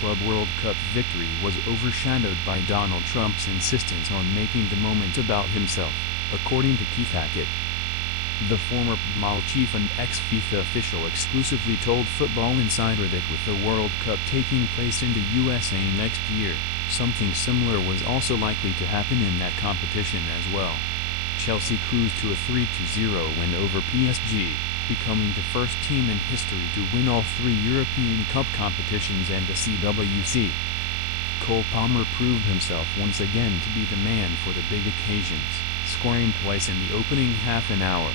Club World Cup victory was overshadowed by Donald Trump's insistence on making the moment about himself, according to Keith Hackett. The former PMAL chief and ex-FIFA official exclusively told Football Insider that with the World Cup taking place in the USA next year, something similar was also likely to happen in that competition as well. Chelsea cruised to a 3-0 win over PSG, becoming the first team in history to win all three European Cup competitions and the CWC. Cole Palmer proved himself once again to be the man for the big occasions, scoring twice in the opening half an hour.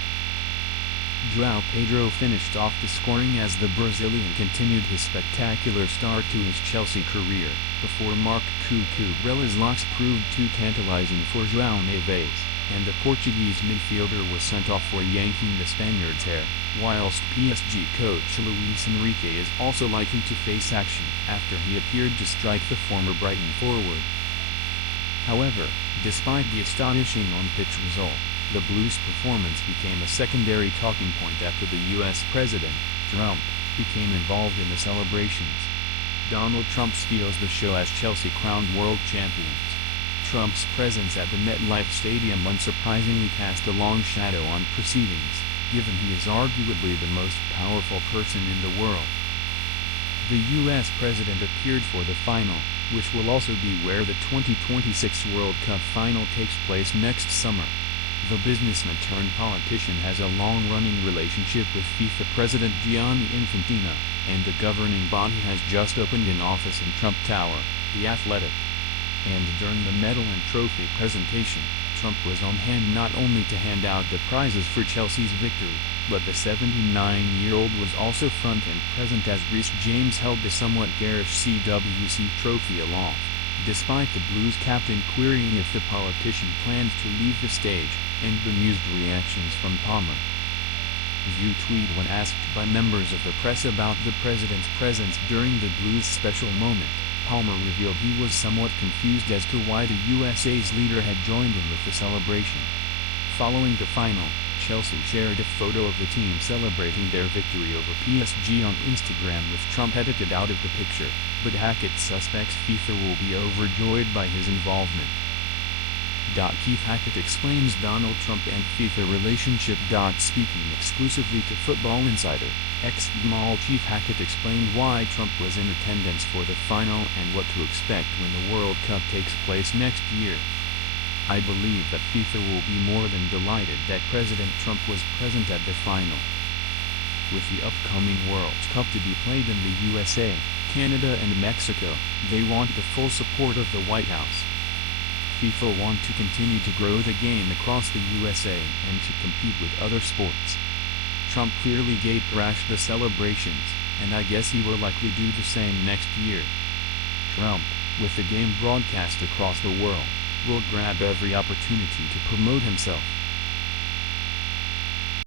Joao Pedro finished off the scoring as the Brazilian continued his spectacular start to his Chelsea career, before Marc Cucurella's locks proved too tantalizing for Joao Neves, and the Portuguese midfielder was sent off for yanking the Spaniard's hair, whilst PSG coach Luis Enrique is also likely to face action after he appeared to strike the former Brighton forward. However, despite the astonishing on-pitch result, the Blues' performance became a secondary talking point after the U.S. President, Trump, became involved in the celebrations. Donald Trump steals the show as Chelsea crowned world champions. Trump's presence at the MetLife Stadium unsurprisingly cast a long shadow on proceedings, given he is arguably the most powerful person in the world. The U.S. President appeared for the final, which will also be where the 2026 World Cup final takes place next summer. The businessman-turned-politician has a long-running relationship with FIFA President Gianni Infantino, and the governing body has just opened an office in Trump Tower, the Athletic. And during the medal and trophy presentation, Trump was on hand not only to hand out the prizes for Chelsea's victory, but the 79-year-old was also front and present as Reece James held the somewhat garish CWC trophy aloft, despite the Blues captain querying if the politician planned to leave the stage, and bemused reactions from Palmer. View tweet: when asked by members of the press about the president's presence during the Blues' special moment, Palmer revealed he was somewhat confused as to why the USA's leader had joined in with the celebration. Following the final, Chelsea shared a photo of the team celebrating their victory over PSG on Instagram with Trump edited out of the picture, but Hackett suspects FIFA will be overjoyed by his involvement. Keith Hackett explains Donald Trump and FIFA relationship. Speaking exclusively to Football Insider, ex-PMAL chief Hackett explained why Trump was in attendance for the final and what to expect when the World Cup takes place next year. "I believe that FIFA will be more than delighted that President Trump was present at the final. With the upcoming World Cup to be played in the USA, Canada and Mexico, they want the full support of the White House. FIFA want to continue to grow the game across the USA and to compete with other sports. Trump clearly gatecrashed the celebrations, and I guess he will likely do the same next year. Trump, with the game broadcast across the world, will grab every opportunity to promote himself.